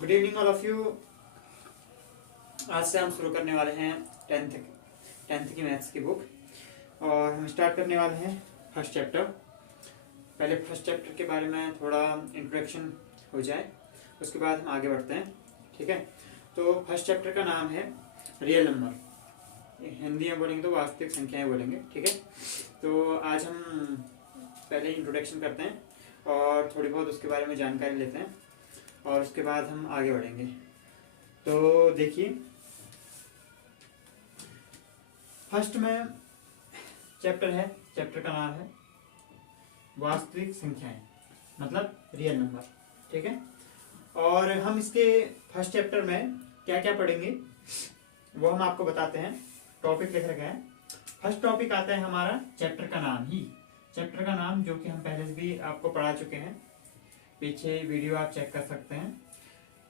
Good evening all of you. आज से हम शुरू करने वाले हैं टेंथ की मैथ्स की बुक और हम स्टार्ट करने वाले हैं फर्स्ट चैप्टर। पहले फर्स्ट चैप्टर के बारे में थोड़ा इंट्रोडक्शन हो जाए, उसके बाद हम आगे बढ़ते हैं। ठीक है, तो फर्स्ट चैप्टर का नाम है रियल नंबर। हिंदी में बोलेंगे तो वास्तविक संख्याएं बोलेंगे। ठीक है, तो आज हम पहले इंट्रोडक्शन करते हैं और थोड़ी बहुत उसके बारे में जानकारी लेते हैं और उसके बाद हम आगे बढ़ेंगे। तो देखिए, फर्स्ट में चैप्टर का नाम है वास्तविक संख्याएं, मतलब रियल नंबर। ठीक है, और हम इसके फर्स्ट चैप्टर में क्या क्या पढ़ेंगे वो हम आपको बताते हैं। टॉपिक लिख रखा है। फर्स्ट टॉपिक आता है हमारा चैप्टर का नाम, जो कि हम पहले से भी आपको पढ़ा चुके हैं, पीछे वीडियो आप चेक कर सकते हैं।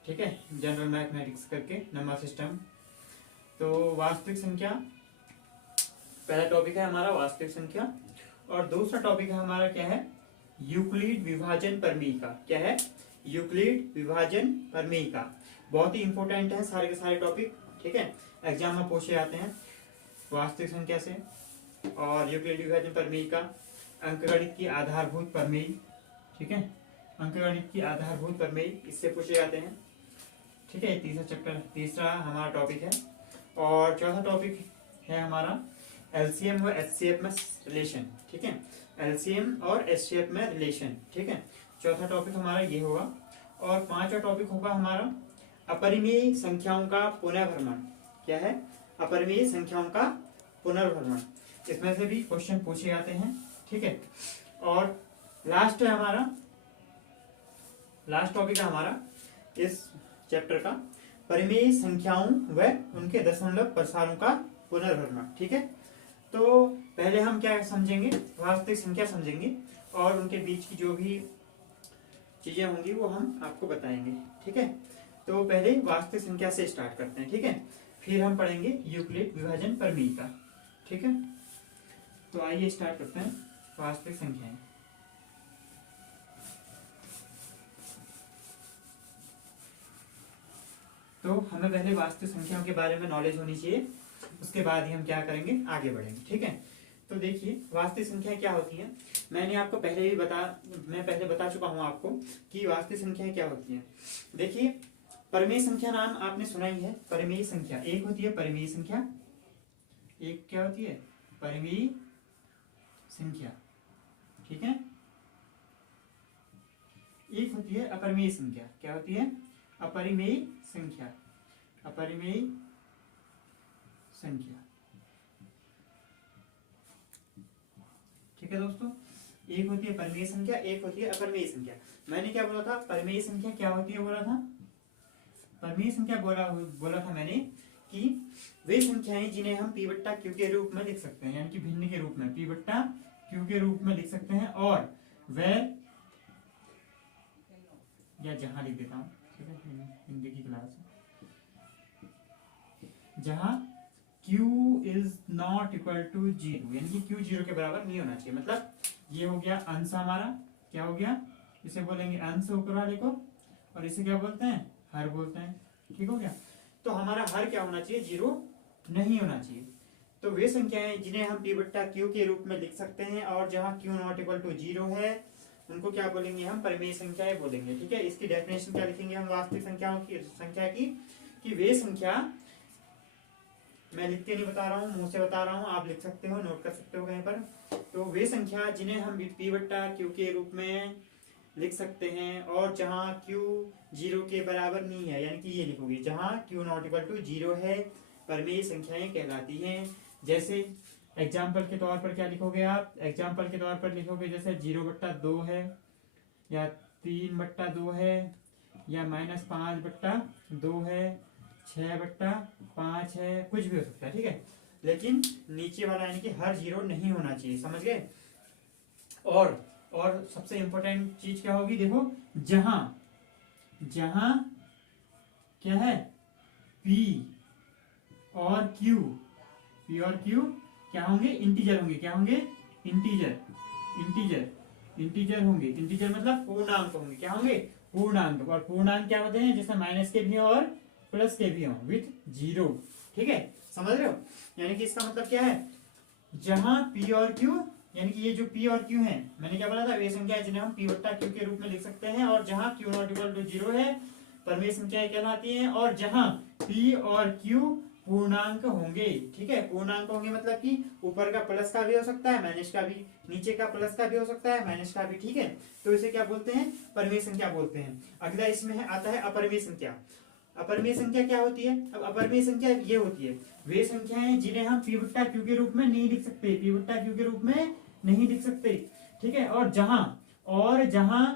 ठीक है, जनरल मैथमेटिक्स करके नंबर सिस्टम। तो वास्तविक संख्या पहला टॉपिक है हमारा, वास्तविक संख्या। और दूसरा टॉपिक है हमारा क्या है, यूक्लिड विभाजन प्रमेय का। क्या है, यूक्लिड विभाजन प्रमेय का। बहुत ही इंपॉर्टेंट है सारे के सारे टॉपिक। ठीक है, एग्जाम में पूछे जाते हैं वास्तविक संख्या से और यूक्लिड विभाजन प्रमेय का, अंकगणित की आधारभूत प्रमेय। ठीक है, अंकगणित की आधारभूत प्रमेय इससे पूछे जाते हैं। ठीक है, तीसरा हमारा टॉपिक है। और चौथा टॉपिक है हमारा एलसीएम और एचसीएफ में रिलेशन। ठीक है, एलसीएम और एचसीएफ में रिलेशन। ठीक है, चौथा टॉपिक हमारा ये होगा। और पांचवा टॉपिक होगा हमारा अपरिमेय संख्याओं का पुनर्भ्रमण। क्या है, अपरिमेय संख्याओं का पुनर्भ्रमण। इसमें से भी क्वेश्चन पूछे जाते हैं। ठीक है, और लास्ट टॉपिक है हमारा इस चैप्टर का परिमेय संख्याओं व उनके दशमलव प्रसारों का पुनर्भ्रमण। ठीक है, तो पहले हम क्या समझेंगे, वास्तविक संख्या समझेंगे और उनके बीच की जो भी चीजें होंगी वो हम आपको बताएंगे। ठीक है, तो पहले वास्तविक संख्या से स्टार्ट करते हैं। ठीक है, फिर हम पढ़ेंगे यूक्लिड विभाजन प्रमेय का। ठीक है, तो आइए स्टार्ट करते हैं वास्तविक संख्याएं। तो हमें पहले वास्तविक संख्याओं के बारे में नॉलेज होनी चाहिए, उसके बाद ही हम क्या करेंगे, आगे बढ़ेंगे। ठीक है, तो देखिए वास्तविक संख्याएं क्या होती हैं। मैं पहले बता चुका हूं आपको कि वास्तविक संख्याएं क्या होती हैं। देखिए, परिमेय संख्या नाम आपने सुना ही है। परिमेय संख्या एक होती है, परिमेय संख्या एक क्या होती है, परिमेय संख्या। ठीक है, एक होती है अपरिमेय संख्या। क्या होती है, अपरिमेय संख्या। अपरिमेय संख्या। ठीक है दोस्तों, एक होती है परिमेय संख्या, एक होती है अपरिमेय संख्या। मैंने क्या बोला था, परिमेय संख्या क्या होती है बोला था। परिमेय संख्या बोला था मैंने कि वे संख्याएं जिन्हें हम p बट्टा q के रूप में लिख सकते हैं, यानी कि भिन्न के रूप में p बट्टा q के रूप में लिख सकते हैं। और वे या जहां लिख देता हूं, ठीक है, हिंदी की क्लास जहां q is not equal to 0, यानी कि q 0 के बराबर नहीं होना चाहिए। मतलब ये हो गया अंश हमारा, क्या हो गया, इसे बोलेंगे अंश ऊपर वाले को, और इसे क्या बोलते हैं, हर बोलते हैं। ठीक हो गया, तो हमारा हर क्या होना चाहिए, 0 नहीं होना चाहिए। तो वे संख्याएं जिन्हें हम p बट्टा q के रूप में लिख सकते हैं और जहां q नॉट इक्वल टू 0 है, उनको क्या बोलेंगे, हम परिमेय संख्याएं बोलेंगे। ठीक है, इसकी डेफिनेशन क्या लिखेंगे हम वास्तविक संख्या की कि वे संख्या, मैं लिख के नहीं बता रहा हूँ, मुंह से बता रहा हूँ, आप लिख सकते हो, नोट कर सकते हो कहीं पर। तो वे संख्या जिन्हें हम p बट्टा q के रूप में लिख सकते हैं और जहां q 0 के बराबर नहीं है, यानी कि ये लिखोगे जहां q नॉट इक्वल टू 0 है, परिमेय संख्याएं कहलाती हैं। जैसे एग्जाम्पल के तौर पर क्या लिखोगे आप, एग्जाम्पल के तौर पर लिखोगे जैसे 0 बट्टा 2 है, या 3 बट्टा 2 है, या -5 बट्टा 2 है, 6 बट्टा 5 है, कुछ भी हो सकता है। ठीक है, लेकिन नीचे वाला यानी कि हर 0 नहीं होना चाहिए, समझ गए। और सबसे इंपॉर्टेंट चीज क्या होगी, देखो, जहां क्या है, p और q क्या होंगे, इंटीजर होंगे। क्या होंगे, इंटीजर होंगे। इंटीजर मतलब पूर्णांक होंगे। क्या होंगे, पूर्णांक, और पूर्णांक क्या होते हैं जिसमें माइनस के भी हो और प्लस के भी हो विथ जीरो। ठीक है, समझ रहे हो? यानी कि इसका मतलब क्या है, जहां पी और क्यू, यानी कि ये जो पी और क्यू है, मैंने क्या बोला था, वे संख्या है जिन्हें हम पी बट्टा क्यू के रूप में लिख सकते हैं, और जहां Q not equal to zero है परमेय संख्याएं कहलाती हैं, और जहां पी और क्यू पूर्णांक होंगे। ठीक है, पूर्णांक होंगे मतलब कि ऊपर का प्लस का भी हो सकता है, माइनस का भी, नीचे का प्लस का भी हो सकता है, माइनस का भी। ठीक है, तो इसे क्या बोलते हैं, परमेय संख्या बोलते हैं। अगला इसमें आता है अपरिमेय संख्या। अपरिमेय संख्या क्या होती है? अब अपरिमेय संख्या ये होती है वे संख्याएं जिन्हें हम पी बट्टा क्यू के रूप में नहीं लिख सकते, पी बट्टा क्यू के रूप में नहीं लिख सकते। ठीक है, और जहां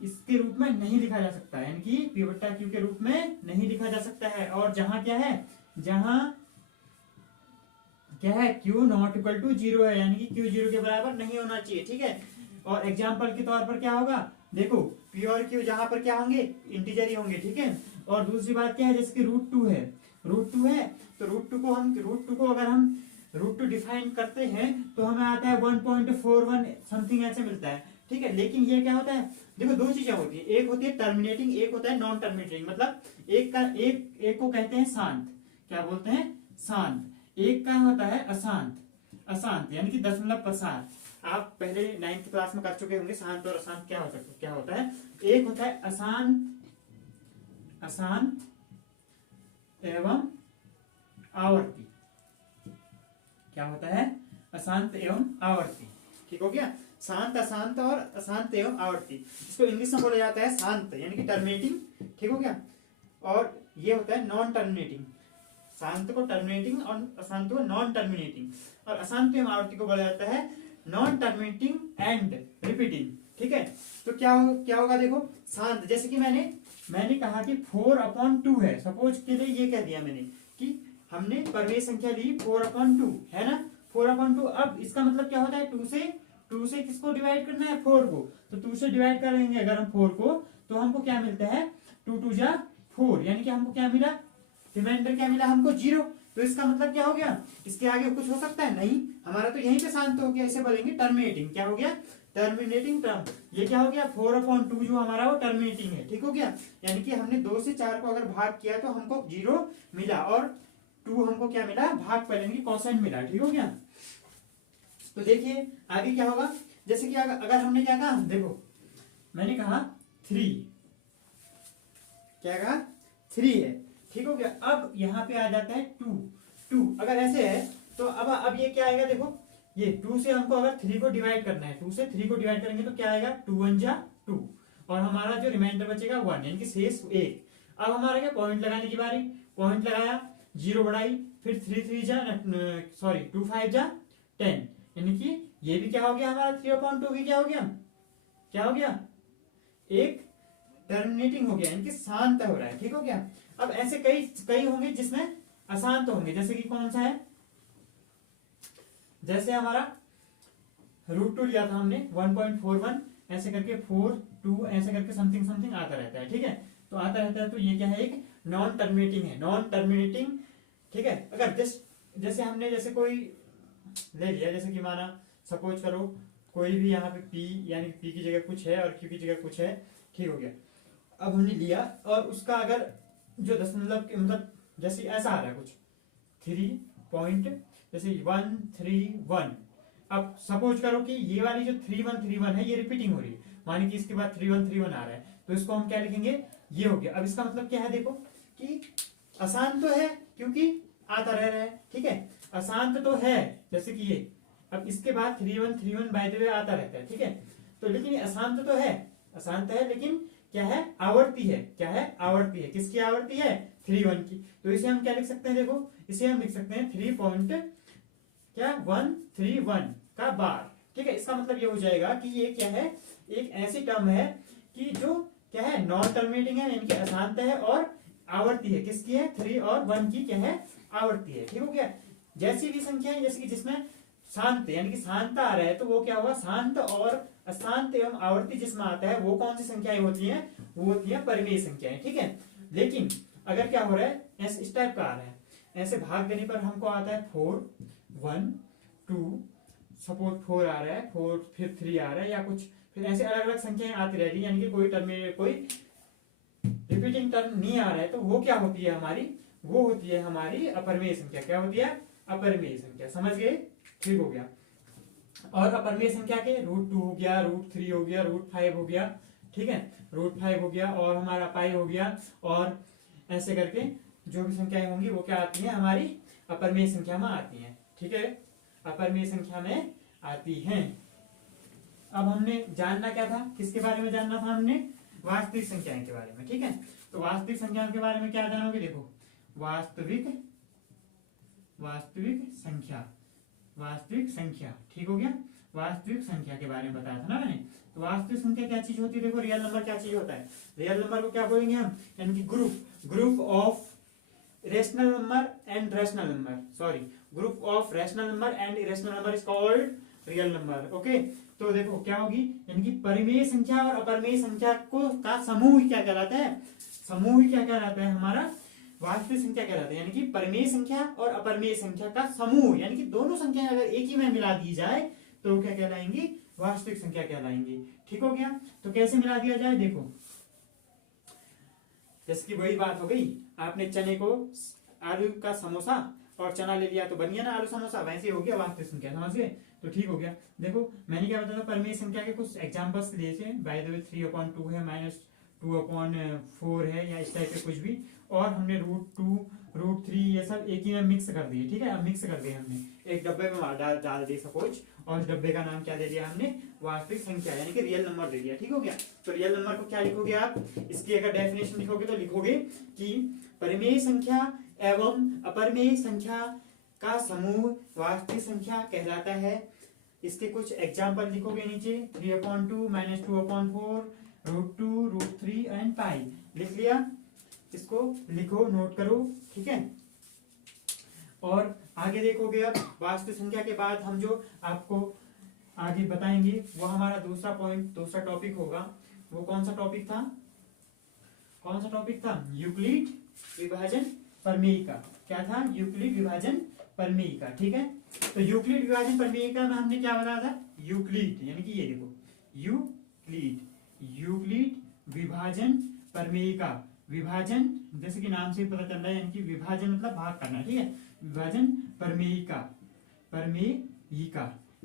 इसके रूप में नहीं लिखा जा सकता, यानी कि पी बट्टा क्यू के रूप में नहीं लिखा जा सकता है, और जहां क्या है, जहां क्या है, Q not equal to zero है, यानी कि क्यू जीरो के बराबर नहीं होना चाहिए। ठीक है, और एग्जाम्पल के तौर पर क्या होगा, देखो पी और क्यू जहां पर क्या होंगे, इंटीजर ही होंगे। ठीक है, और दूसरी बात क्या है, जैसे कि रूट टू है, रूट टू है तो रूट टू को अगर हम रूट टू डिफाइन करते हैं तो हमें आता है 1.41 समथिंग ऐसे मिलता है। ठीक है, लेकिन ये क्या होता है, देखो दो चीजें होती है, एक होती है टर्मिनेटिंग, एक होता है नॉन टर्मिनेटिंग। मतलब एक को कहते हैं शांत, क्या बोलते हैं, शांत। एक का होता है अशांत, अशांत यानी कि दशमलव प्रसार। आप पहले 9th क्लास में कर चुके होंगे शांत और अशांत क्या होता है। एक होता है अशांत, अशांत एवं आवर्ती। क्या होता है, अशांत एवं आवर्ती। ठीक हो गया, शांत, अशांत और अशांत एवं आवर्ती। इसको इंग्लिश में बोला जाता है शांत, यानी कि टर्मिनेटिंग। ठीक हो गया, और ये होता है नॉन टर्मिनेटिंग। शांत को टर्मिनेटिंग और अशांत को नॉन टर्मिनेटिंग, और अशांत एवं आवर्ती को बोला जाता है नॉन टर्मिनेटिंग एंड रिपीटिंग। ठीक है, तो क्या होगा, देखो शांत, जैसे कि मैंने कहा कि 4/2 है, सपोज के लिए ये कह दिया मैंने कि हमने परमेय संख्या ली 4/2 है ना, 4/2। अब इसका मतलब क्या होता है, 2 से किसको डिवाइड करना है, 4 को, तो 2 से डिवाइड करेंगे अगर हम 4 को, तो हमको क्या मिलता है, 2 2 जा 4, यानी कि हमको क्या मिला, रिमाइंडर क्या मिला हमको, 0। तो इसका मतलब क्या हो गया, इसके आगे कुछ हो सकता है नहीं, हमारा तो यहीं पे शांत हो गया। इसे बोलेंगे टर्मिनेटिंग। क्या हो गया, टर्मिनेटिंग टर्म। ये क्या हो गया, 4/2 जो हमारा वो टर्मिनेटिंग है। ठीक हो गया, यानी कि हमने 2 से 4 को अगर भाग किया तो हमको 0 मिला, और 2 हमको क्या मिला, भाग पर यानी कि कोसेंट मिला। ठीक हो गया, तो देखिए आगे क्या होगा, जैसे कि अगर हमने क्या कहा, देखो मैंने कहा 3, क्या कहा, 3 है। ठीक हो गया, अब यहाँ पे आ जाता है 2 अगर ऐसे है तो अब ये क्या आएगा, देखो ये 2 से हमको अगर 3 को डिवाइड करना है, 2 से 3 को डिवाइड करेंगे तो क्या आएगा, 2 1 जा 2, और हमारा जो रिमाइंडर बचेगा 1, यानी कि शेष 1। अब हमारा क्या, पॉइंट लगाने की बारी, पॉइंट लगाया, 0 बढ़ाई, फिर 2 5 जा 10, यानी कि ये भी क्या हो गया हमारा, 3/2 भी क्या हो गया, एक टर्मिनेटिंग हो गया, यानी कि शांत हो रहा है। ठीक हो गया, अब ऐसे कई होंगे जिसमें अशांत होंगे, जैसे कि कौन सा है, जैसे हमारा √2 लिया था हमने 1.41, ऐसे करके 4 2 ऐसे करके समथिंग समथिंग आता रहता है। ठीक है, तो आता रहता है, तो ये क्या है, एक नॉन टर्मिनेटिंग है, नॉन टर्मिनेटिंग। ठीक है, अगर जैसे हमने जैसे कोई ले लिया, जैसे कि माना सपोज करो कोई भी यहाँ पे p, यानी p की जगह कुछ है और q की जगह कुछ है। ठीक हो गया, अब हमने लिया और उसका अगर जो दशमलव मतलब जैसे ऐसा आ रहा है कुछ 3 पॉइंट जैसे 131, अब सपोज करो कि ये वाली जो 3131 है ये रिपीटिंग हो रही है, माने कि इसके बाद 3131 आ रहा है, तो इसको हम क्या लिखेंगे, ये हो गया। अब इसका मतलब क्या है, देखो कि अशांत तो है क्योंकि आता रह रहा है। ठीक है, अशांत तो है जैसे कि ये, अब इसके बाद 3131 बाय द वे आता रहता है। ठीक है, तो लेकिन ये अशांत तो है, अशांत है, लेकिन क्या है, आवर्ती है। क्या है, आवर्ती है। किसकी आवर्ती है, 31 की। तो इसे हम क्या लिख सकते हैं, देखो इसे हम लिख सकते हैं 3.131 का बार। ठीक है, इसका मतलब ये हो जाएगा कि ये क्या है, एक ऐसी टर्म है कि जो क्या है, नॉन टर्मिनेटिंग है, यानी कि अशांत है और आवर्ती है। किसकी है, 3 और 1 की क्या है, आवर्ती है। ठीक हो गया, जैसी भी संख्या है जैसे कि जिसमें शांत यानी कि शांत आ रहा है, तो वो क्या होगा, शांत और अशांत एवं आवर्ती जिसमें आता है वो कौन सी संख्याएं होती हैं, वो होती है परिमेय संख्याएं। ठीक है, लेकिन अगर क्या हो रहा है, ऐसे इस टाइप का आ रहा है, ऐसे भाग देने पर हमको आता है 4 1 2, सपोज 4 आ रहा है, 4 फिर 3 आ रहा है, या कुछ फिर ऐसे अलग अलग संख्याएं आती रहती है, यानी कि कोई टर्म में कोई रिपीटिंग टर्म नहीं आ रहा है, तो वो क्या होती है हमारी, वो होती है हमारी अपरिमेय संख्या। क्या होती है? अपरिमेय संख्या। समझ गए? ठीक हो गया। और अपरिमेय संख्या के √2 हो गया, √3 हो गया, √5 हो गया, ठीक है, √5 हो गया, और हमारा पाई हो गया, और ऐसे करके जो भी संख्याएं होंगी वो क्या आती है हमारी अपरिमेय संख्या में आती हैं। ठीक है, अपरिमेय संख्या में आती हैं। अब हमने जानना क्या था, किसके बारे में जानना था हमने? वास्तविक संख्याएं के बारे में। ठीक है, तो वास्तविक संख्याओं के बारे में क्या जानोगे? देखो, वास्तविक संख्या, वास्तविक संख्या, ठीक हो गया। वास्तविक संख्या के बारे में बताया था ना मैंने। तो वास्तविक संख्या क्या चीज होती है? देखो, रियल नंबर क्या चीज होता है? रियल नंबर को क्या बोलेंगे हम? यानी कि group of rational number and rational number, sorry, group of rational number and irrational number is called real number. Okay, तो देखो क्या होगी, यानी कि परिमेय संख्या और अपरिमेय संख्या को का समूह क्या कहलाता है? समूह क्या कहलाता है हमारा? वास्तविक संख्या कहलाता है। यानी कि परिमेय संख्या और अपरिमेय संख्या का समूह, यानी कि दोनों संख्याएं अगर एक ही में मिला दी जाए तो क्या कहलाएंगी? वास्तविक संख्या कहलाएंगी। ठीक हो गया। तो कैसे मिला दिया जाए? देखो, जैसे कि वही बात हो गई, आपने चने को आलू का समोसा और चना ले लिया तो बन गया ना आलू समोसा, वैसे हो गया वास्तविक संख्या। समझ गए? तो ठीक हो गया। देखो, मैंने क्या बताया था, परिमेय संख्या के कुछ एग्जांपल्स लिए थे। बाय द वे 3/2 है, -2/4 है, या इस टाइप के कुछ भी, और हमने √2 √3 ये सब एक ही में मिक्स कर दिए। ठीक है, अब मिक्स कर दिए हमने, एक डब्बे में डाल दिए सपोज, और डब्बे का नाम क्या दे दिया हमने? वास्तविक संख्या, यानी कि रियल नंबर दे दिया। ठीक हो गया। तो रियल नंबर को क्या लिखोगे आप? इसकी अगर डेफिनेशन लिखोगे तो लिखोगे कि परिमेय संख्या एवं अपरिमेय संख्या का समूह वास्तविक संख्या कहलाता है। इसके कुछ एग्जाम्पल लिखोगे नीचे, 3/2 -2/4 √2 √3 एंड पाई। लिख लिया? इसको लिखो, नोट करो। ठीक है, और आगे देखोगे, अब वास्तविक संख्या के बाद हम जो आपको आगे बताएंगे वो हमारा दूसरा पॉइंट, दूसरा टॉपिक होगा। वो कौन सा टॉपिक था? कौन सा टॉपिक था? यूक्लिड विभाजन प्रमेयिका। क्या था? यूक्लिड विभाजन प्रमेयिका। ठीक है, तो यूक्लिड विभाजन प्रमेयिका में हमने क्या बताया था? यूक्लिड, यानी कि ये देखो, यूक्लिड विभाजन प्रमेयिका। विभाजन जैसे कि नाम से पता चल रहा है, यानी कि विभाजन मतलब भाग करना। ठीक है, विभाजन प्रमेयिका,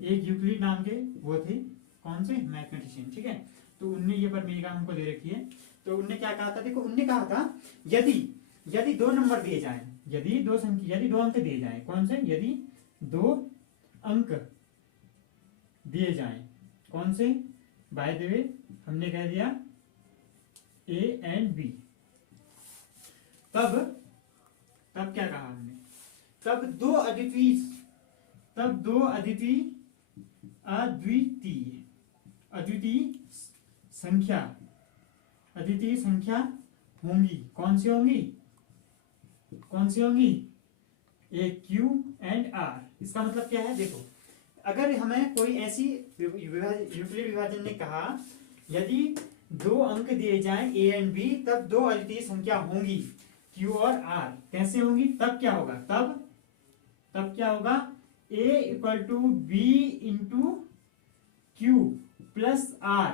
एक यूक्लिड नाम के वो थे, कौन से? मैथमेटिशियन। ठीक है, तो उनने ये प्रमेयिका हमको दे रखी है। तो उनने क्या कहा था? देखो, उनने कहा था यदि 2 नंबर दिए जाएं, यदि 2 अंक दिए जाएं, कौन से? यदि 2 अंक दिए जाएं, कौन से? बाय द वे हमने कह दिया A एंड B। तब क्या कहा हमने? तब दो अद्वितीय संख्या होंगी। कौन सी होंगी? A, Q and R। इसका मतलब क्या है? देखो, अगर हमें कोई ऐसी यूक्लिड विभाजन ने कहा यदि 2 अंक दिए जाएं A एंड B, तब 2 अद्वितीय संख्या होंगी Q और R। कैसे होंगी? तब क्या होगा? तब क्या होगा? A = B × Q + R,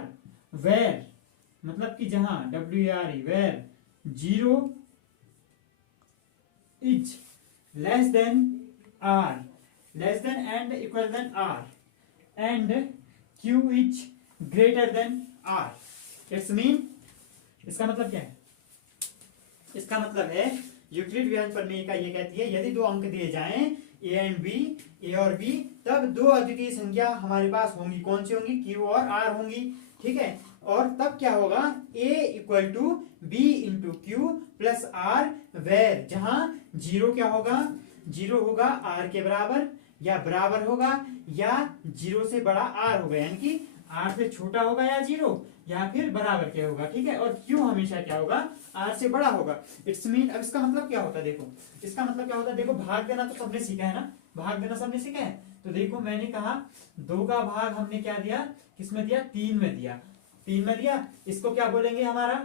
where, मतलब कि जहां WRE, where 0 is less than R, less than and equal than R, and Q is greater than R। It's mean, इसका मतलब क्या है? इसका मतलब है यूक्लिड विभाजन प्रमेयिका ये कहती है यदि 2 अंक दिए जाएं A एंड B, A और B, तब 2 अद्वितीय संख्या हमारे पास होंगी। कौन सी होंगी? Q और R होंगी। ठीक है, और तब क्या होगा? A = B × Q + R, where जहां 0 क्या होगा? 0 होगा R के बराबर, या बराबर होगा, या 0 से बड़ा R होगा, यानी कि R से छोटा होगा या 0, या फिर बराबर क्या होगा। ठीक है, और Q हमेशा क्या होगा? R से बड़ा होगा। इट्स मीन, अब इसका मतलब क्या होता है? देखो, इसका मतलब क्या होता है? देखो, भाग देना तो सबने सीखा है ना, भाग देना सबने सीखा है। तो देखो, मैंने कहा 2 का भाग हमने क्या दिया? किसमें दिया? 3 में दिया। 3 में दिया, इसको क्या बोलेंगे? हमारा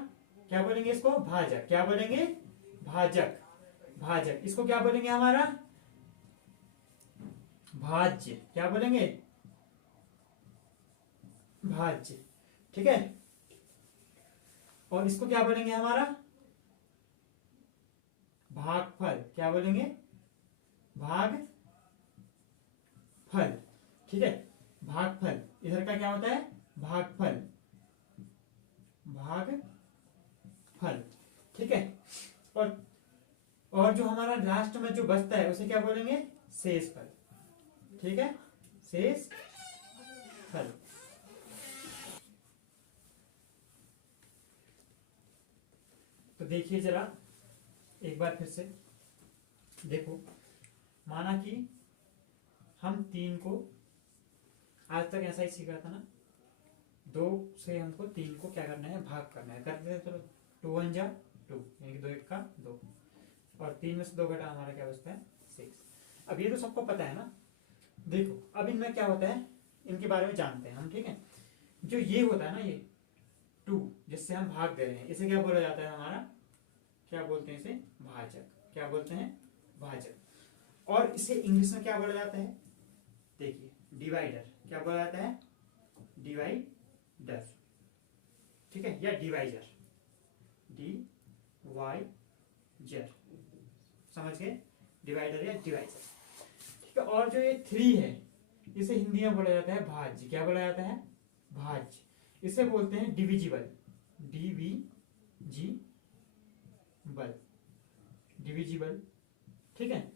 क्या बोलेंगे? इसको भाजक। क्या बोलेंगे? भाजक। इसको क्या बोलेंगे? हमारा भाज्य। क्या बोलेंगे? भाज्य। ठीक है। और इसको क्या बोलेंगे हमारा भागफल, क्या बोलेंगे भागफल, ठीक है। भागफल इधर का क्या होता है भागफल, भागफल, ठीक है। और जो हमारा लास्ट में जो बचता है उसे क्या बोलेंगे शेषफल, ठीक है, शेषफल। तो देखिए जरा एक बार फिर से देखो, माना कि हम 3 को आज तक ऐसा ही सीखा था ना, 2 से हमको 3 को क्या करना है भाग करना है, करते हैं। चलो 2 1 जा 2, यानी कि 2 1 का 2, और 3 में से 2 घटा हमारा क्या बचता है 6। अब ये तो सबको पता है ना। देखो अब इनमें क्या होता है, इनके बारे में जानते हैं हम, ठीक है। जो ये होता है ना ये 2 जिससे हम भाग दे रहे हैं, इसे क्या बोला जाता है हमारा, क्या बोलते हैं इसे भाजक, क्या बोलते हैं भाजक। और इसे इंग्लिश में क्या बोला जाता है, देखिए डिवाइडर, क्या बोला जाता है डिवाइडर, ठीक है, या डिवाइजर, डिवाइजर, समझ गए, डिवाइडर या डिवाइजर, ठीक है। और जो ये 3 है इसे हिंदी में बोला जाता है भाज्य, क्या बोला जाता है भाज्य। इसे बोलते हैं डिविजिबल, डिविजिबल, डिविजिबल, ठीक है।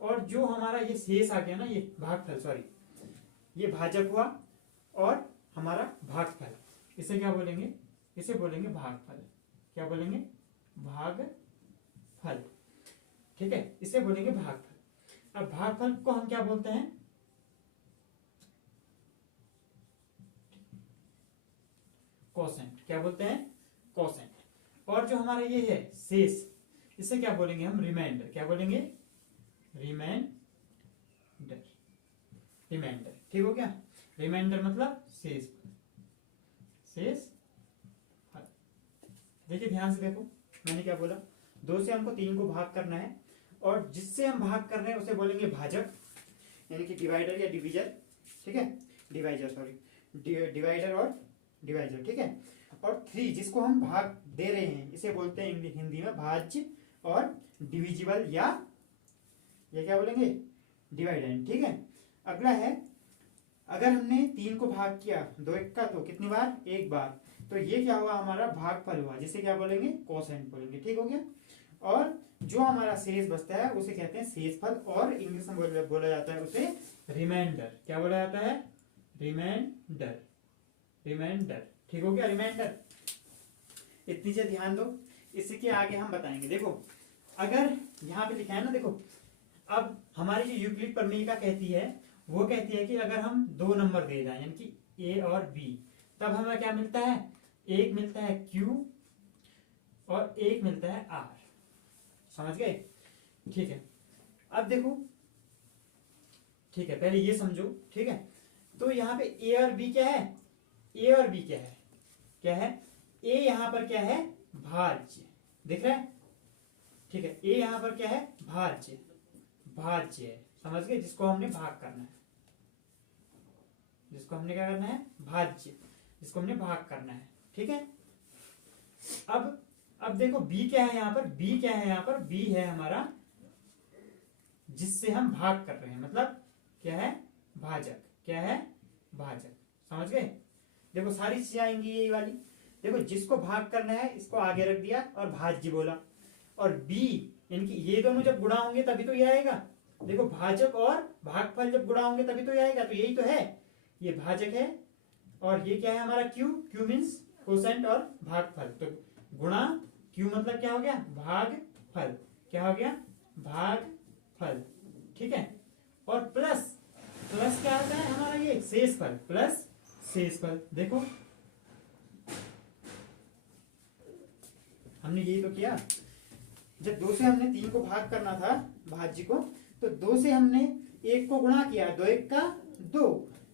और जो हमारा ये शेष आ गया ना, ये भागफल, सॉरी ये भाजक हुआ और हमारा भागफल, इसे क्या बोलेंगे, इसे बोलेंगे भागफल, क्या बोलेंगे भागफल, ठीक है, इसे बोलेंगे भागफल। अब भागफल को हम क्या बोलते हैं कोसेंट, क्या बोलते हैं कोसेंट। और जो हमारा ये है शेष, इसे क्या बोलेंगे हम रिमाइंडर, क्या बोलेंगे रिमाइंडर, रिमाइंडर, ठीक हो गया। रिमाइंडर मतलब शेष, शेष फल। देखिए ध्यान से देखो, मैंने क्या बोला, 2 से हमको 3 को भाग करना है, और जिससे हम भाग कर रहे हैं उसे बोलेंगे भाजक, यानी कि डिवाइडर या डिवीजर, ठीक है, डिवाइजर, सॉरी डिवाइडर और डिवाइजर, ठीक है। और 3 जिसको हम भाग दे रहे हैं इसे बोलते हैं हिंदी में भाज्य और डिविजिबल, या ये क्या बोलेंगे डिवाइडेंड, ठीक है। अगला है, अगर हमने 3 को भाग किया 2 1 का, तो कितनी बार, 1 बार, तो ये क्या हुआ हमारा भागफल हुआ, जिसे क्या बोलेंगे कोसेंट बोलेंगे, ठीक हो गया। और जो हमारा शेष बचता है उसे कहते हैं शेषफल, और इंग्लिश में बोला जाता है उसे रिमाइंडर, क्या बोला जाता है रिमाइंडर, रिमाइंडर, ठीक हो गया रिमाइंडर। इतनी से ध्यान दो, इसके आगे हम बताएंगे। देखो अगर यहाँ पे लिखा है ना, देखो अब हमारी जो यूक्लिड प्रमेयिका कहती है, वो कहती है कि अगर हम 2 नंबर दे जाए, यानी कि ए और बी, तब हमें क्या मिलता है, एक मिलता है क्यू और एक मिलता है आर, समझ गए, ठीक है। अब देखो, ठीक है, पहले ये समझो, ठीक है। तो यहाँ पे ए और बी क्या है, ए और बी क्या है, क्या है, ए यहां पर क्या है भाज्य, दिख रहा है, ठीक है। ए यहां पर क्या है भाज्य, भाज्य है, समझ गए, जिसको हमने भाग करना है, जिसको हमने क्या करना है भाज्य, जिसको हमने भाग करना है, ठीक है। अब देखो बी क्या है यहाँ पर, बी क्या है यहाँ पर, बी है हमारा जिससे हम भाग कर रहे हैं, मतलब क्या है भाजक, क्या है भाजक, समझ गए। देखो सारी चीजें आएंगी यही वाली, देखो जिसको भाग करना है इसको आगे रख दिया और भाज्य बोला, और बी इनकी ये दोनों जब गुणा होंगे तभी तो ये आएगा। देखो भाजक और भागफल जब गुणा होंगे तभी तो ये आएगा, तो यही तो है, ये भाजक है और ये क्या है हमारा क्यू, क्यू मीन्स कोसेंट और भागफल, तो गुणा क्यू मतलब क्या हो गया भागफल, क्या हो गया भागफल, ठीक है। और प्लस, प्लस क्या होता है हमारा ये शेषफल, प्लस शेषफल। देखो हमने यही तो किया, जब 2 से हमने 3 को भाग करना था भाज्य को, तो 2 से हमने 1 को गुणा किया, 2 1 का 2,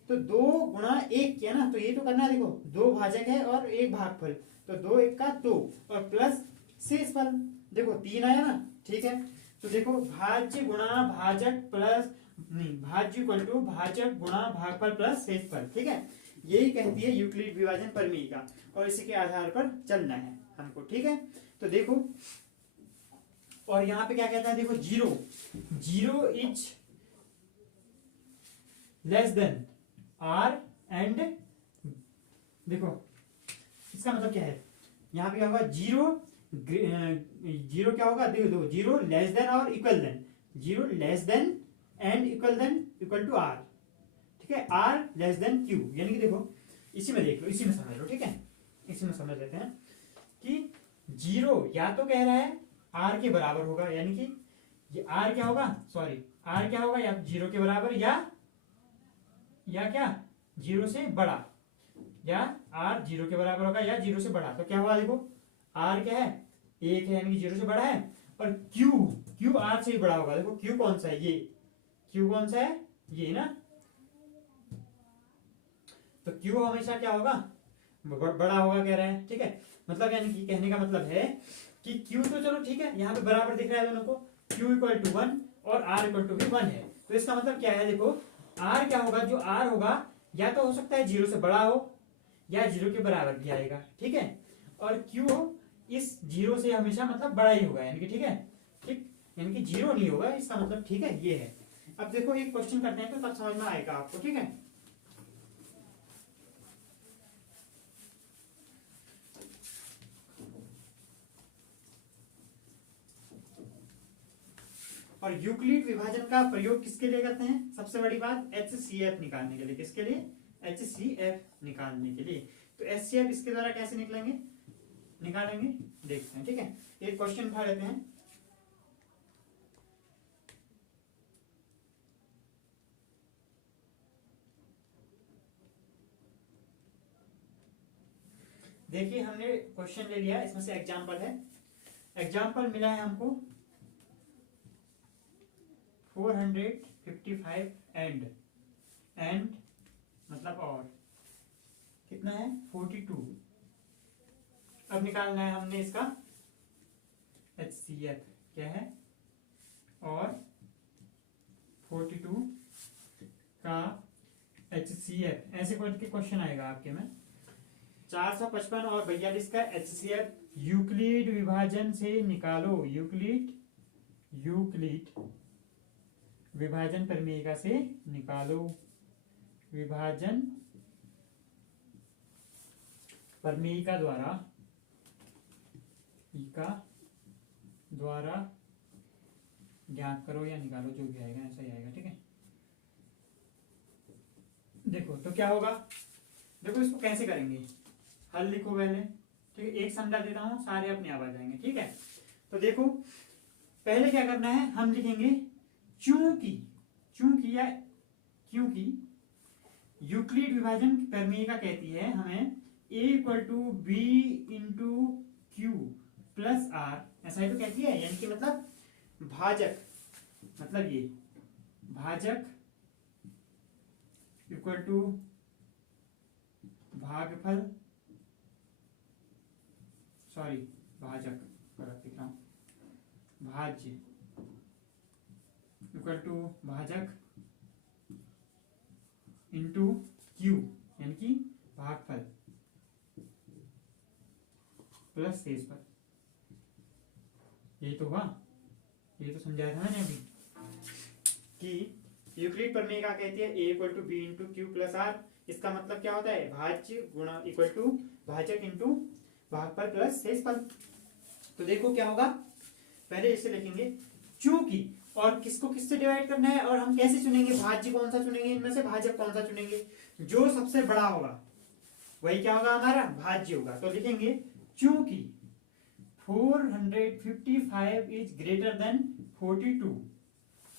तो 2 गुणा 1 किया ना, तो ये तो करना है, देखो 2 भाजक है और 1 भागफल, तो 2 1 का 2 और प्लस शेषफल, देखो 3 आया ना, ठीक है। तो देखो भाज्य गुणा भाजक प्लस नहीं, भाज्य इक्वल टू भाजक गुणा भागफल प्लस शेषफल, ठीक है। यही कहती है यूक्लिड विभाजन प्रमेय का, और इसी के आधार पर चलना है हमको, ठीक है। तो देखो, और यहाँ पे क्या कहता है, देखो zero is less than R and, देखो इसका मतलब क्या है, यहाँ पे क्या होगा, जीरो क्या होगा, देखो zero less than or equal then, zero less than and equal to R, ठीक है, आर लेस देन क्यू, यानी कि देखो इसी में देख लो, इसी में समझ लो, ठीक है, इसी में समझ लेते हैं कि जीरो या तो कह रहा है आर के बराबर होगा, यानी कि ये आर क्या होगा, सॉरी आर क्या होगा, या जीरो के बराबर या क्या जीरो से बड़ा, या आर जीरो के बराबर होगा या जीरो से बड़ा, तो क्या हुआ, देखो आर क्या है, एक है, यानी कि जीरो से बड़ा है, और क्यू आर से ही बड़ा होगा, देखो क्यू कौन सा है, ये क्यू कौन सा है, ये ना, तो क्यू हमेशा क्या होगा, बड़ा होगा कह रहे हैं, ठीक है, मतलब यानी कि कहने का मतलब है कि क्यू तो चलो ठीक है, यहाँ पे बराबर दिख रहा है दोनों को, क्यू इक्वल टू 1 और आर इक्वल टू भी 1 है, तो इसका मतलब क्या है, देखो आर क्या होगा, जो आर होगा या तो हो सकता है जीरो से बड़ा हो या जीरो के बराबर भी आएगा, ठीक है, और क्यू इस जीरो से हमेशा मतलब बड़ा ही होगा, यानी कि ठीक है, ठीक, यानी कि जीरो नहीं होगा, इसका मतलब ठीक है, ये है। अब देखो एक क्वेश्चन करते हैं तो तब समझ में आएगा आपको, ठीक है। और यूक्लिड विभाजन का प्रयोग किसके लिए करते हैं, सबसे बड़ी बात HCF निकालने के लिए, किसके लिए, HCF निकालने के लिए, तो HCF इसके द्वारा कैसे निकालेंगे देखते हैं, ठीक है। एक क्वेश्चन उठा लेते हैं, देखिए हमने क्वेश्चन ले लिया, इसमें से एग्जाम्पल है, एग्जाम्पल मिला है हमको 455 एंड मतलब और कितना है 42, अब निकालना है हमने इसका HCF क्या है, और 42 का HCF, ऐसे करके क्वेश्चन आएगा आपके में, 455 और 42 का HCF यूक्लिड विभाजन से निकालो, यूक्लिड विभाजन प्रमेय से निकालो, विभाजन प्रमेय द्वारा ज्ञात करो या निकालो, जो भी आएगा ऐसा ही आएगा, ठीक है। देखो तो क्या होगा, देखो इसको कैसे करेंगे, हल लिखो पहले, ठीक है, एक संज्ञा देता हूं, सारे अपने आप आ जाएंगे, ठीक है। तो देखो पहले क्या करना है, हम लिखेंगे चूंकि या क्योंकि यूक्लिड विभाजन प्रमेय का कहती है हमें a equal to B into Q plus R, ऐसा ही तो कहती है, यानी कि मतलब भाजक, मतलब ये भाजक इक्वल टू भागफल, सॉरी भाजक गलत लिख रहा हूं, भाज्य इक्वल टू भाजक इंटू क्यू, यानी कि भागफल प्लस शेषफल, यही तो हुआ, ये तो समझाया था मैंने अभी कि यूक्लिड प्रमेय का कहती है a equal to B into Q plus R, इसका मतलब क्या होता है, भाज्य गुणा इक्वल टू भाजक इंटू भागफल प्लस शेषफल। तो देखो क्या होगा, पहले इसे लिखेंगे चूंकि, और किसको किससे डिवाइड करना है, और हम कैसे चुनेंगे, भाज्य कौन सा चुनेंगे, इनमें से भाजक कौन सा चुनेंगे, जो सबसे बड़ा होगा वही क्या होगा, हमारा भाज्य होगा। तो लिखेंगे चूंकि 455 इज ग्रेटर देन 42,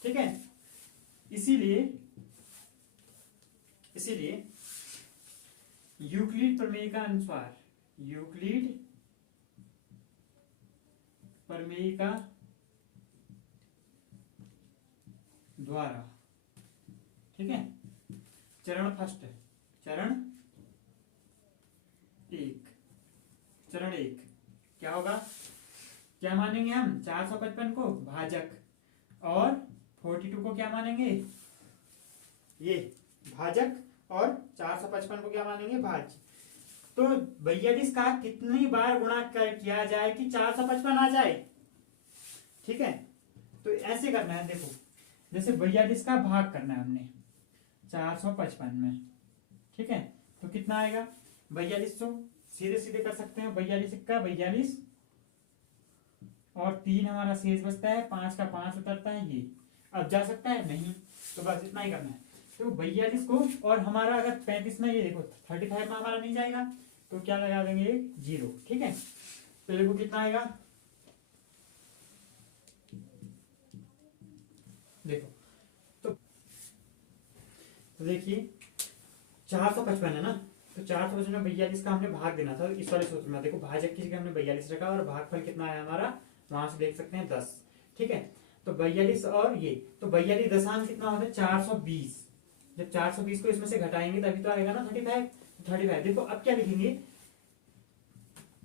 ठीक है, इसीलिए यूक्लिड प्रमेय का अनुसार, यूक्लिड प्रमेय का द्वारा, ठीक है, चरण फर्स्ट, चरण एक क्या होगा, क्या मानेंगे हम 455 को भाजक और 42 को क्या मानेंगे, ये भाजक और 455 को क्या मानेंगे, भाज्य। तो 42 का कितनी बार गुणा किया जाए कि 455 आ जाए, ठीक है। तो ऐसे करना है, देखो जैसे 42 का भाग करना है हमने 455 में, ठीक है। तो कितना आएगा, 42 तो सीधे सीधे कर सकते हैं, 42 का 42 और 3 हमारा शेष बचता है, 5 का 5 उतरता है, ये अब जा सकता है नहीं, तो बस इतना ही करना है। तो 42 को, और हमारा अगर 35 में, ये देखो 35 में हमारा नहीं जाएगा, तो क्या लगा देंगे, 0, ठीक है। तो देखो कितना आएगा, देखो तो देखिए 455 है ना, तो 455 में 42 का हमने भाग देना था इस वाले सूत्र में। देखो भाजक की जगह हमने 42 रखा और भागफल कितना आया हमारा, वहां से देख सकते हैं 10, ठीक है। तो 42 और ये, तो 42 दशमलव कितना होता है, 420। जब 420 को इसमें से घटाएंगे तभी तो आएगा ना 35। 35 देखो अब क्या लिखेंगे,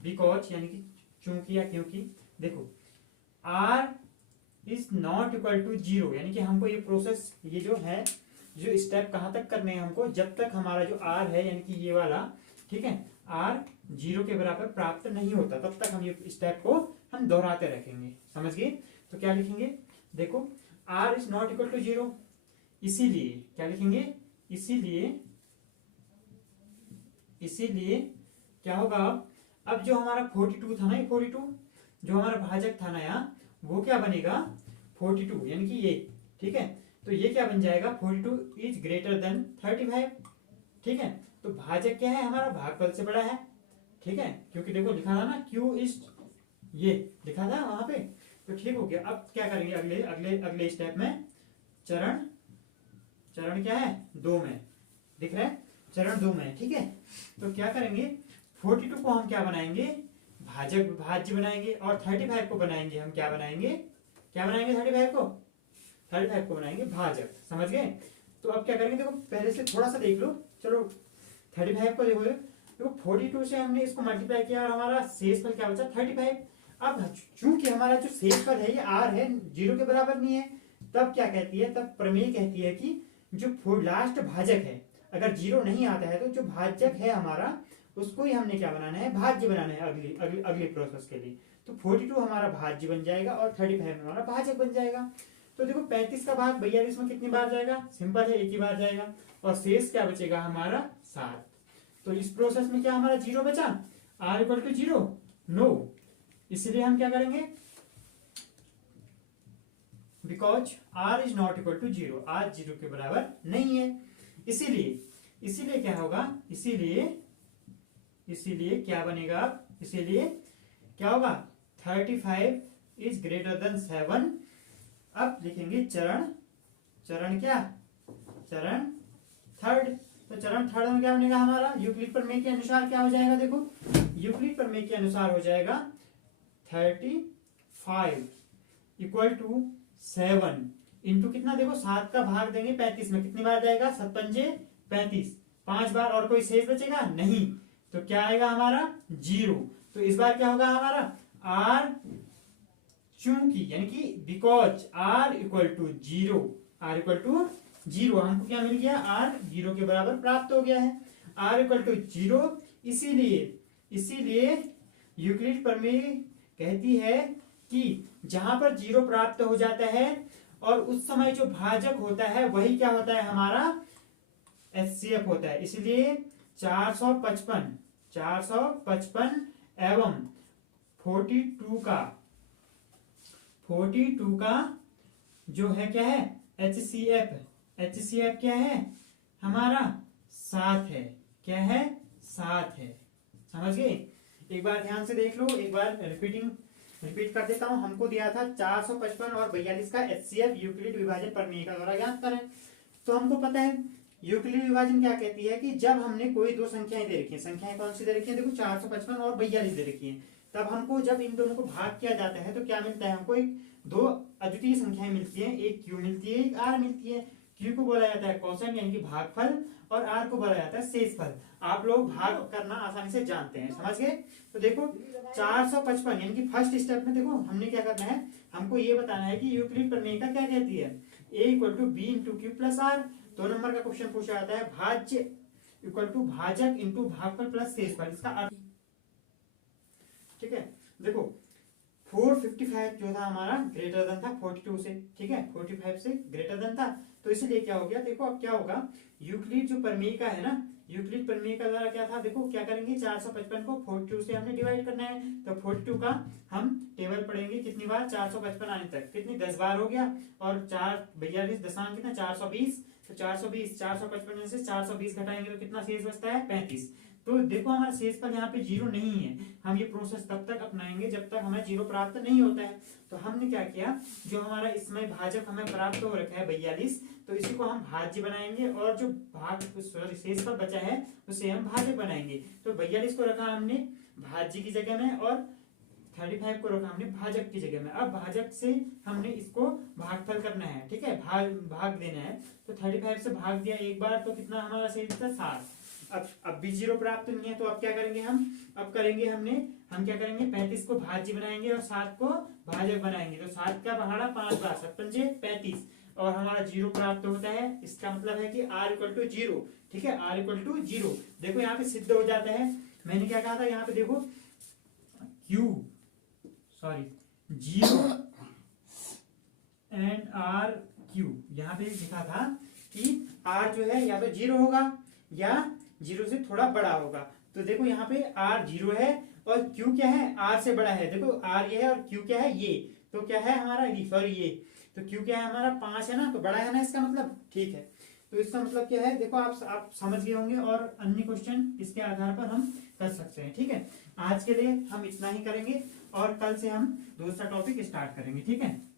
बिकॉज यानी कि चूंकि या क्योंकि, देखो r is not equal to 0, यानी कि हमको ये प्रोसेस, ये जो है, जो स्टेप कहां तक करने हैं हमको, जब तक हमारा जो r है यानी कि ये वाला, ठीक है, r 0 के बराबर प्राप्त नहीं होता, तब तक हम ये स्टेप को हम दोहराते रखेंगे, समझ गए। तो क्या लिखेंगे, देखो r is not equal to 0, इसीलिए क्या लिखेंगे, इसीलिए क्या होगा, अब जो हमारा 42 था ना, ये 42 जो हमारा भाजक था ना यहाँ, वो क्या बनेगा 42, यानी कि ये, ठीक है। तो ये क्या बन जाएगा, 42 इज ग्रेटर देन 35, ठीक है। तो भाजक क्या है हमारा, भागफल से बड़ा है, ठीक है, क्योंकि देखो लिखा था ना Q इज, ये लिखा था वहां पे, तो ठीक हो गया। अब क्या करेंगे, अगले अगले अगले स्टेप में, चरण क्या है, 2 में, दिख रहा है, चरण 2 में, ठीक है। तो क्या करेंगे, 42 को हम क्या बनाएंगे, भाज्य बनाएंगे, और 35 को बनाएंगे हम क्या बनाएंगे, 35 को बनाएंगे भाजक, समझ गए। तो अब क्या करेंगे, देखो पहले से थोड़ा सा देख लो, चलो 35 को देखो 42 से हमने इसको मल्टीप्लाई किया और हमारा शेषफल क्या बचा, 35। अब चूंकि हमारा जो शेषफल है ये r है, 0 के बराबर नहीं है, तब क्या कहती है, तब प्रमेय कहती है कि जो लास्ट भाजक है, अगर 0 नहीं आता है तो जो भाजक है हमारा, उसको ही हमने क्या बनाना है, भाज्य बनाना है अगली प्रोसेस के लिए। तो 42 हमारा भाज्य बन जाएगा और 35 हमारा भाजक बन जाएगा। तो देखो 35 का भाग 42 में कितनी बार जाएगा, सिंपल है, एक ही बार जाएगा, और शेष क्या बचेगा हमारा 7। तो इस प्रोसेस में क्या हमारा 0 बचा, r इक्वल टू 0 नो, इसलिए हम क्या करेंगे, because r is not equal to 0, r 0 के बराबर नहीं है, इसीलिए क्या होगा, इसीलिए क्या बनेगा, इसीलिए क्या होगा, 35 इज ग्रेटर देन 7। अब लिखेंगे चरण थर्ड। तो चरण थर्ड में क्या बनेगा हमारा, यूक्लिड प्रमेय के अनुसार क्या हो जाएगा, देखो यूक्लिड प्रमेय के अनुसार हो जाएगा 35 इक्वल टू 7 इंटू कितना, देखो 7 का भाग देंगे 35 में, कितनी बार जाएगा, 7 पंजे 35, 5 बार, और कोई शेष बचेगा नहीं, तो क्या आएगा हमारा 0। तो इस बार क्या होगा हमारा, r चूंकि यानी कि बिकॉज r इक्वल टू 0, हमको क्या मिल गया, r 0 के बराबर प्राप्त हो गया है, r इक्वल टू 0। इसीलिए यूक्लिड प्रमेय कहती है कि जहां पर 0 प्राप्त हो जाता है और उस समय जो भाजक होता है वही क्या होता है हमारा HCF होता है, इसलिए 455 एवं 42 का जो है क्या है, HCF क्या है हमारा 7 है, क्या है 7 है, समझ गए। एक बार ध्यान से देख लो, एक बार रिपीट कर देता हूं। हमको दिया था 455 और 42 का HCF यूक्लिड विभाजन प्रमेय का द्वारा ज्ञात करें। तो हमको पता है यूक्लिड विभाजन क्या कहती है कि जब हमने कोई दो संख्याएं दे रखी है, संख्याएं कौन सी दे रखी है, देखो 455 और 42 दे रखी है, तब हमको जब इन दोनों को भाग किया जाता है तो क्या मिलता है, हमको एक दो अद्वितीय संख्याएं मिलती है, एक Q मिलती है, एक R मिलती है। Q को बोला जाता है क्वोशंट यानी कि भागफल, और R को बोला जाता है शेषफल। आप लोग भाग करना आसानी से जानते हैं, समझ गए। तो देखो 455 यानी कि फर्स्ट स्टेप में देखो हमने क्या करना है, हमको ये बताना है कि यूक्लिड प्रमेय का क्या कहती है, A equal to B into Q plus R. 2 number का क्वेश्चन पूछा जाता है भाज्य इक्वल टू भाजक इंटू भागफल प्लस शेषफल, इसका अर्थ, ठीक है। देखो 455 जो था हमारा ग्रेटर देन था 42 से, ठीक है, 45 से ग्रेटर देन था, तो इसलिए क्या हो गया, देखो अब क्या होगा, यूक्लिड जो प्रमेय का है ना, यूक्लिड प्रमेय का द्वारा क्या था, देखो क्या करेंगे, 455 को 42 से हमने डिवाइड करना है, तो 42 का हम टेबल पढ़ेंगे कितनी बार, 455 आने तक, कितनी 10 बार हो गया, और 4 दशमांक कितना 420, तो 420 455 में से 420 घटाएंगे तो कितना शेष बचता है 35। तो देखो हमारा शेषफल यहाँ पे जीरो नहीं है, हम ये प्रोसेस तब तक अपनाएंगे जब तक हमें जीरो प्राप्त नहीं होता है। तो हमने क्या किया, जो हमारा इसमें भाजक हमें प्राप्त हो रखा है 42, तो इसी को हम भाज्य बनाएंगे, और जो भाग शेषफल बचा है उसे हम भाजक बनाएंगे। तो 42 को रखा हमने भाज्य की जगह में, और 35 को रखा हमने भाजक की जगह में। अब भाजक से हमने इसको भागफल करना है, ठीक है, भाग देना है, तो 35 से भाग दिया एक बार तो कितना हमारा शेष बचा 7। अब भी जीरो प्राप्त नहीं है, तो अब क्या करेंगे हम, अब करेंगे हम क्या करेंगे, 35 को भाज्य बनाएंगे और 7 को भाजक बनाएंगे, तो 7 का पहाड़ा 5 बार 7 पंजे 35, और हमारा जीरो प्राप्त होता है। इसका मतलब है कि r इक्वल टू जीरो, ठीक है, r इक्वल टू जीरो। देखो यहाँ पे सिद्ध हो जाता है, मैंने क्या कहा था, यहाँ पे देखो जीरो एंड आर क्यू, यहाँ पे लिखा था कि r जो है या तो जीरो होगा या जीरो से थोड़ा बड़ा होगा। तो देखो यहाँ पे r जीरो है और q क्या है, r से बड़ा है, देखो r ये है और q क्या है ये, तो क्या है हमारा, सॉरी ये, तो q क्या है हमारा 5 है ना, तो बड़ा है ना इसका मतलब, ठीक है। तो इसका मतलब क्या है, देखो आप समझ गए होंगे, और अन्य क्वेश्चन इसके आधार पर हम कर सकते हैं, ठीक है। आज के लिए हम इतना ही करेंगे, और कल से हम दूसरा टॉपिक स्टार्ट करेंगे, ठीक है।